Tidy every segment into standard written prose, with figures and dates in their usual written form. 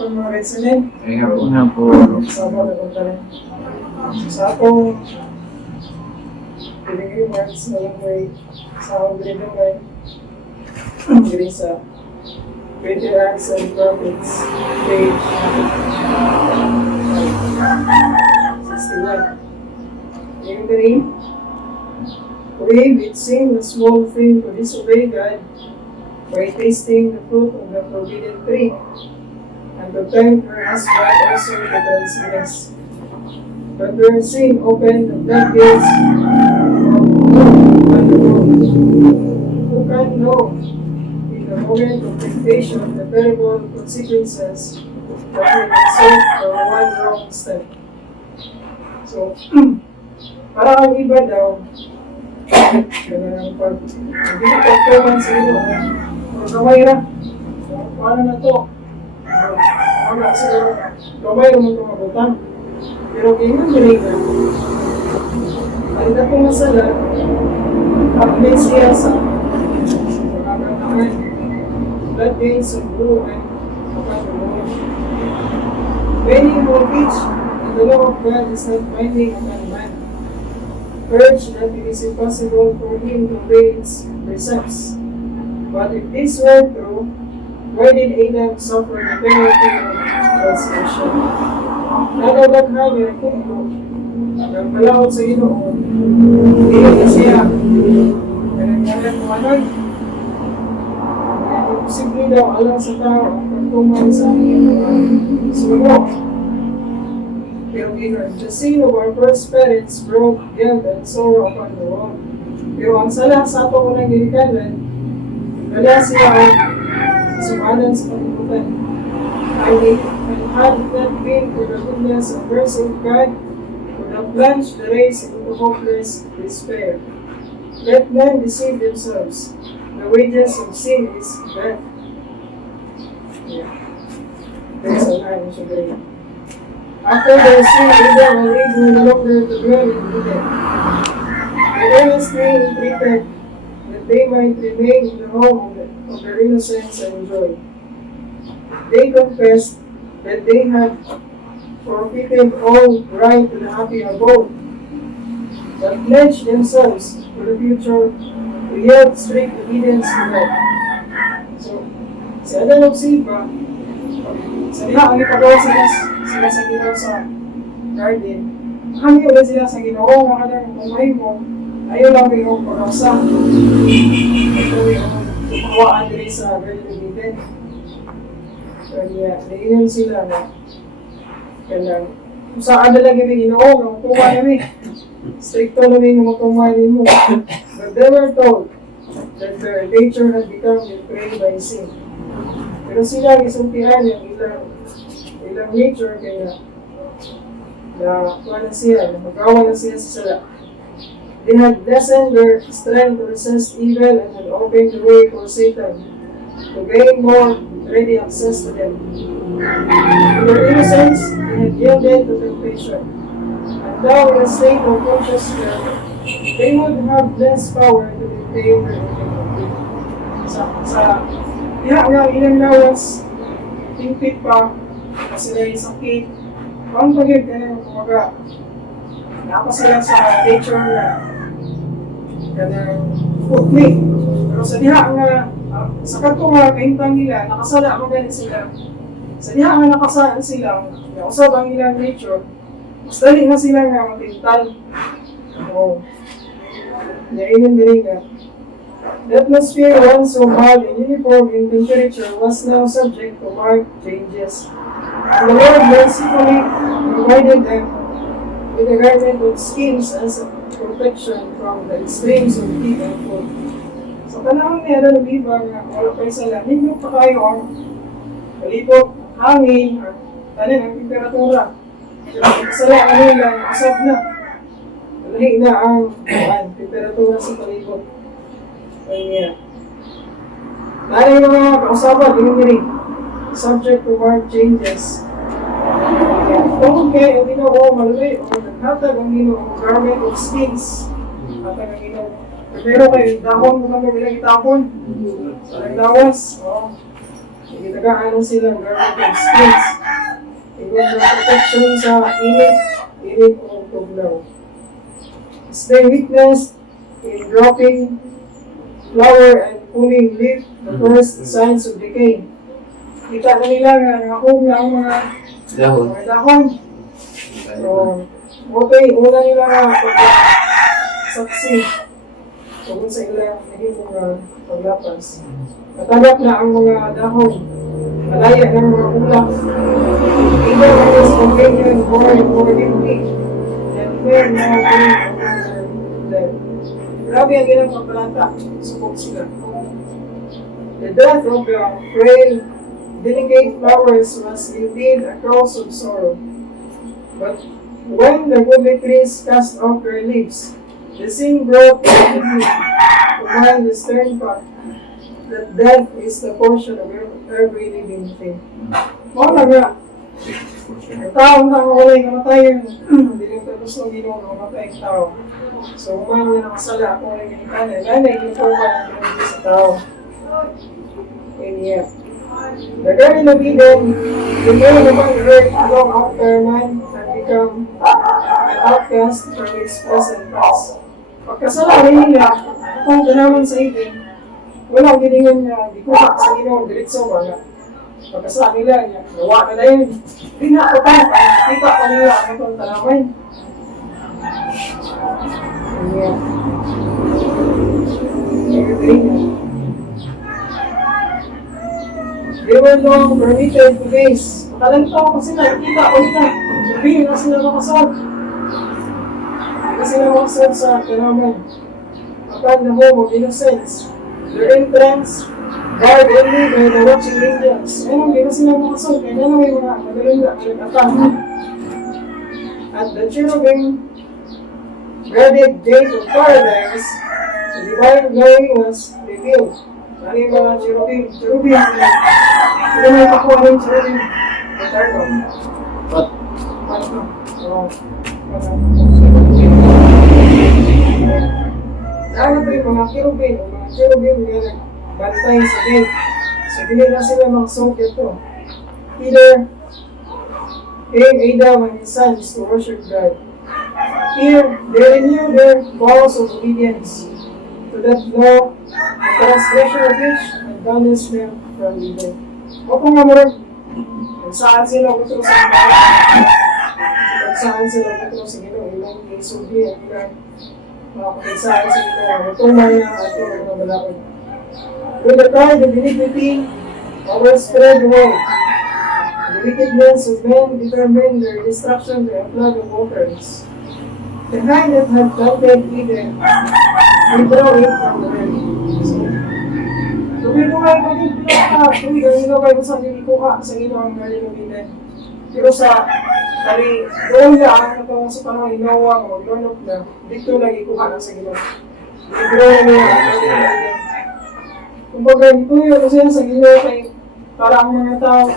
hapon mga resident. Nga po. Sama na kong tanan. Sa akong pinigay marks na lang may sa akong grade kay diri sa Greater Acts and Prophets page 61. Yung diri, brave, it seemed a small thing to disobey God by tasting the fruit of the forbidden tree, and to tempt her husband also to transgress. But her sin opened the floodgates of the world. Who can know in the moment of temptation the terrible consequences that will result from one wrong step? So, para ang iba daw, hindi pagkaman sa ino, o gamay ra, paano na to? Wala sa gamay ra mo ito mabutang. Pero ganyan din na, alita kong masala, update siya sa pagkakatakan, that means of blue and pagkakatakan. Many will teach that the law of God is not binding upon man. Urge that it is impossible for him to obey its precepts. But if this were true, why did Adam suffer the penalty of transgression? Nadadaghan niya kung nagpalawad sa Ginoo, hindi na siya nangyari kumanan. Imposible daw alang sa tao ang pagtuman sa suno. Pero the sin of our first parents brought guilt and sorrow upon the world. Pero ang sala sa ato ko ng ginikanan, wala siya ang sumanan sa pagkutan. And had it not been for the goodness and mercy of God, would have plunged the race into hopeless despair. Let men deceive themselves. The wages of sin is death. Yeah. There's a line in Shabbat. After their sin, Adam and Eve were no longer to dwell in Eden. They earnestly entreated that they might remain in the home of their innocence and joy. They confessed that they had forfeited all right to the happy abode, but pledged themselves for the future to yield strict obedience to God. So, si Adan o si Eva, sa diha ang ipagawa sila sa Ginoo sa garden. Hangyo ulit sila sa Ginoo, mga kadang kung mahimo, ayaw lang may yung pag-asa. Ito yung kumawaan diri sa Garden of Eden. So, yeah, naiyon sila na kailangan. Kung saan na lang yung Ginoo, kung kumay mo, stricto lang yung kumay mo. But they were told that their nature had become depraved by sin. Pero sila isultihan yung ilang nature kaya na siya, magawa na siya sa sala. They had lessened their strength to resist evil and had opened the way for Satan to gain more ready access to them. In their innocence, they had yielded to temptation. And now in a state of conscious fear, they would have less power to maintain their integrity. Nga ilang lawas, tingpit pa, kasi sila yung sakit. Kung pagod ka na kumaga, napa sila sa nature na kanang putli. Pero sa diha nga, sa kanto nga kahintang nila, nakasala mo ganit sila. Sa diha nga nakasala sila, nausap ang ilang nature, mas dali na sila nga matintal. Oo. Nainin din nga. The atmosphere, once so mild and uniform in temperature, was now subject to marked changes. The Lord mercifully provided them with a garment of skins as a protection from the extremes of heat and cold. Sa panahon ni Adan o Eva nga wala pa sila, hindi pa kayo ang kalipot, hangin, or tanin ang temperatura. Sala ano lang, asap na. Malahi na ang temperatura sa palibot. Kaya, dahil yung mga kausapan, hindi subject to marked changes. Kung kayo ang Ginoo malay o naghatag ang Ginoo garment of skins, hatag ang Ginoo. Pero kayo, dahon mo kami bilang itapon. Sa naglawas, Ginagaano sila garment skins. Iwan na protection sa init o tugnaw. Stay witness in dropping flower and pulling leaf, the first signs of decay. Kita na nila nga nakahog na ang mga dahon. So, okay, una nila nga saksi. Tungkol sa ilang naging mga paglapas. Natanggap na ang mga dahon. Malaya ng mga ulap. Either it is companion or deeply. And fair now being dead. Grabe ang ilang pagpalanta. Subok sila. The death of the frail, delicate flowers was indeed a cause of sorrow. But when the goodly trees cast off their leaves, the scene brought repeatedly to mind the stern fact that death is the portion of every living thing. Muna nga, ang tao na walay kamatayan, hindi yung tapos ng Ginoo na mamatay ang tao. So, umano na nakasala kung ano yung kanan. Ganay yung forma ng pinagdi sa tao. And yeah. The Garden of Eden began upon earth long after man had become an outcast from its present past. Pagkasala nila, kung ganaman sa Eden, walang giningan na di kuha sa Ginoo diretso wala. Pagkasala nila, gawa na yun. Hindi na ako tayo, kita pa nila ang itong tanaman. Yeah. They were long permitted to gaze. Makalantaw ko sila, kita ko nila. Hindi na sila makasod. Hindi na sila makasod sa tanaman. Upon the home of innocence, their entrance guard only by the watching angels. Ayun, hindi na sila makasod. Kaya na may mga magaling na nag-atang. At the cherubim guarded gate of paradise, the divine glory was revealed. Ano yung mga cherubim? Cherubim sila. Hindi may pakuha ng cherubim. Eterno. What? Ano pa yung mga cherubim? Mga cherubim na nagbantay sa gate. So, hindi na sila mga sokit to. Peter came Adam and his sons to worship God. Here, they renew their vows of obedience to that law, the transgression of which had banished them from Eden. O kung nga kung saan sila utro sa Ginoo, kung saan sila utro sa Ginoo, ilang isubli at ilang kung saan sa Ginoo, matumay na at yung mga malakot. With the tide of iniquity, overspread the world. The wickedness of men determined their destruction by a flood of waters. The hand that had planted Eden, we draw it from the earth. So, lumilungay pa din pinaka-tuwid ang ilaway ko sa nilikuha sa Ginoo ang Garden of Eden. Pero sa kali, doon lang ito sa panahon Noah, mag-lornok na, dito lang ikuha na sa Ginoo. I-draw na niya ang Garden of Eden. Kumbaga, dito yun kasi sa Ginoo kay para ang mga tao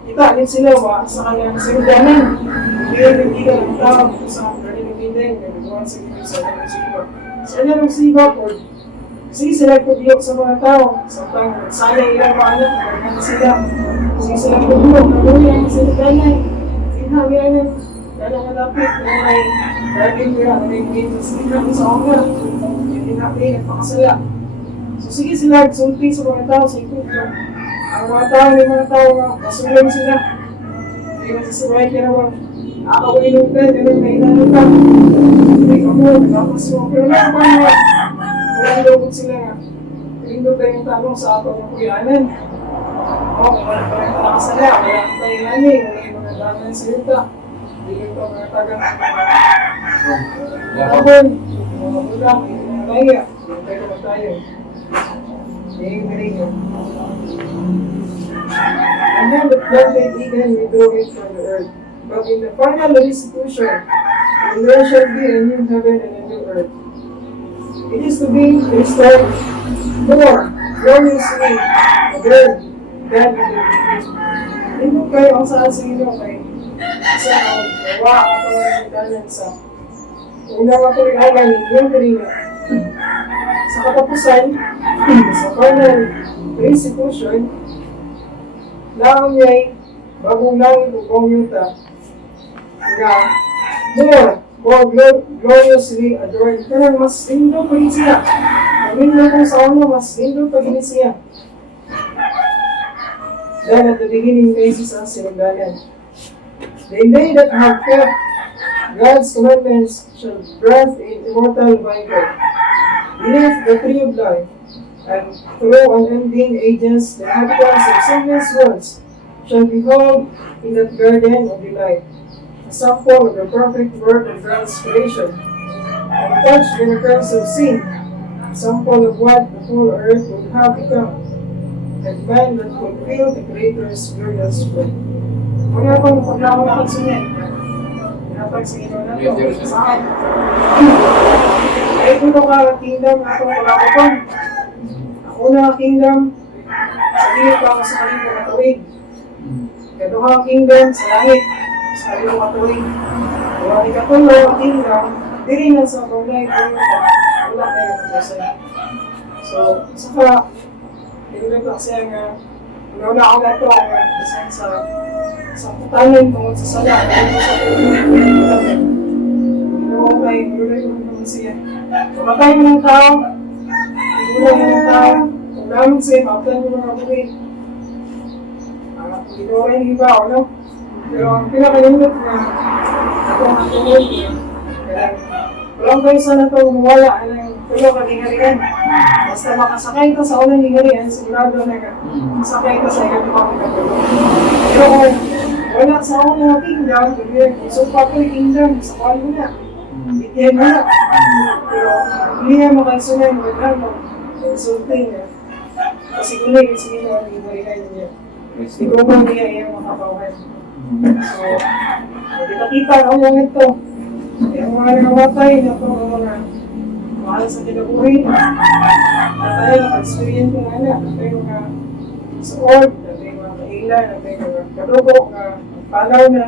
kita din sila ba sa kanyang kasigudanan. Hindi ka ng tao sa Garden of Eden, nagagawa sa Ginoo sa kanyang siba. Sa kanyang siba po, kasi sila kudiyok sa mga tao, sa tang sana ilang mga anak, nagagawa sila. Kasi sila kudiyok, nagawin ang kasigudanan. Sinabi yan, kailang malapit, na may garden nila, na may ngayos, hindi sa onga. Hindi natin, nagpakasala. So sige sila, sulti sa mga tao sa ikutlo. Ang mga tao, may mga tao nga, masulang sila. Hindi masasabay ka naman. Ako inutin, yun may inanong ka. Hindi ka mo, nagkakaso. Pero na naman nga, walang lobot sila nga. Pindot tayo yung tanong sa atong mga kuyanan. O, kung wala pa rin nakasala, wala pa tayong ani, wala yung mga danan sa yuta. Hindi yung ito mga tagang. Tapon, mga bulang, mga kaya, yung tayo tayo. And then the planted Eden withdrew it from the earth. But in the final restitution, there shall be a new heaven and a new earth. It is to be restored more gloriously again than in the beginning. Hindi kayo ang saan sa inyo kay isa ang gawa ang pangalaman sa unang matuloy-alan yung kanina. sa katapusan, sa final restitution, laang niya'y bagong langit upang yuta nga more gloriously adorned. Kaya mas lindo pa rin siya. Lindo kung sa una, mas lindo pa rin siya. Then at the beginning basis ang sinugdanan. They that have kept God's commandments shall breathe in immortal vigor. Beneath the tree of life, and through unending ages, the inhabitants of sinless worlds shall behold in that garden of delight a sample of the perfect work of God's creation, and touch the recurrence of sin, a sample of what the whole earth would have become, and man that fulfill the Creator's glorious work. Kaya kung paglaman na kansunin, napagsigino na ito sa akin. Ay ito ka kingdom na itong pagkakapon. Ako na kingdom, sa gilid pa ako sa kalibong matuwid. Ito ka kingdom sa langit, sa kalibong matuwid. Kung ang ikatulo ang kingdom, diri na sa kaulay ko wala kayo kapasay. So, saka, tinulog lang siya nga, wala ako na ito ang isang sa putanin tungkol sa sala. Okay, gulay mo naman siya. Kapatay mo ng tao, gulay mo ng tao, kung namin siya, mapatan mo mga buhay. Gulay ng iba, ano? Pero ang pinakalimot na ako ang tungkol niya, walang kayo sana ito umawala ng tulo katingarian. Basta makasakay ka sa unang hingarian, sigurado na ka, masakay ka sa ikat mga pagkatulo. Pero kung wala sa unang kingdom, so pa ko yung kingdom, sa kuhan mo na. Bigyan mo na. Pero hindi niya makansunan mo na consulting niya. Kasi kung na yung sige na ang hingarian niya. Hindi ko ba niya yung makapawan. So, kita na ang mga ito. Yung mga nakamatay na ito ang mga mahal sa kinabuhi. At tayo naka-experience ko nga na. At yung mga support, at yung mga kailan, at yung mga kadugo na panaw na.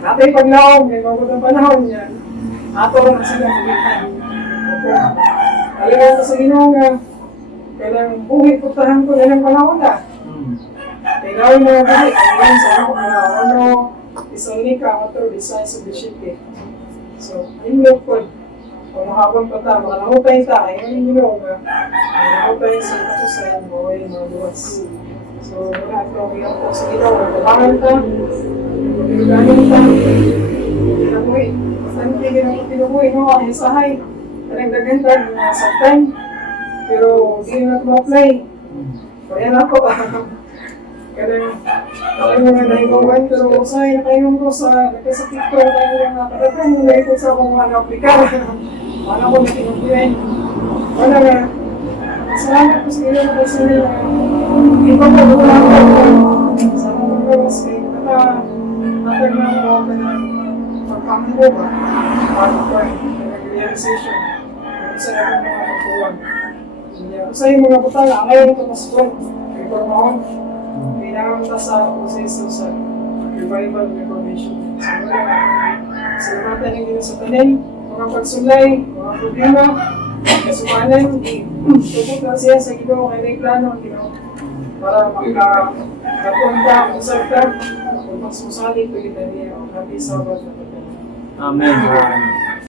At yung paglaong, may magandang panahon yan. Ato na sila maglitan. Alam mo sa Ginoo nga, kailang buhay putahan ko na ng panahon na. Kailangan na buhay, kailangan sa ano, Thessalonica, 4, the signs of the ship. So, ayun yung po. Kung mahabang pata, makanahutay ta, ayun yung nga. Makanahutay sa katusayan mo, ay mga luwas. So, wala ito, mayroon po sa Ginoo. Tabangan ta, pagkagaling ta, pinabuhi. Saan tigil ang pinubuhi, no? Ang isahay. Talagdagan ta, mga saktan. Pero, hindi na ito-apply. Kaya na po. Kaya mga nahigawan, pero usay na kayong ko sa nagkasakit ko, tayo mga katatan, yung naikot sa akong mga na-aplikar. Wala ko na tinubuhin. Wala nga. Salamat po sa ilo na kasi nila. Iba po, wala ko. Sa mga gawas kayo, natag na ako ka na magpangilo ba? Para po nag-realization. Isa na po mga magpuwan. Usay mga butala, ngayon ito mas buwan. Reformahon. Kailangan ta sa proseso sa revival reformation. Salamatan ng Diyos sa tanin, mga pagsulay, mga problema, kasumanan, tupok lang siya sa Ginoo kay may plano ang Ginoo para magkapunta, usap ka, kung mas musali, pwede niya ang happy Sabbath. Amen.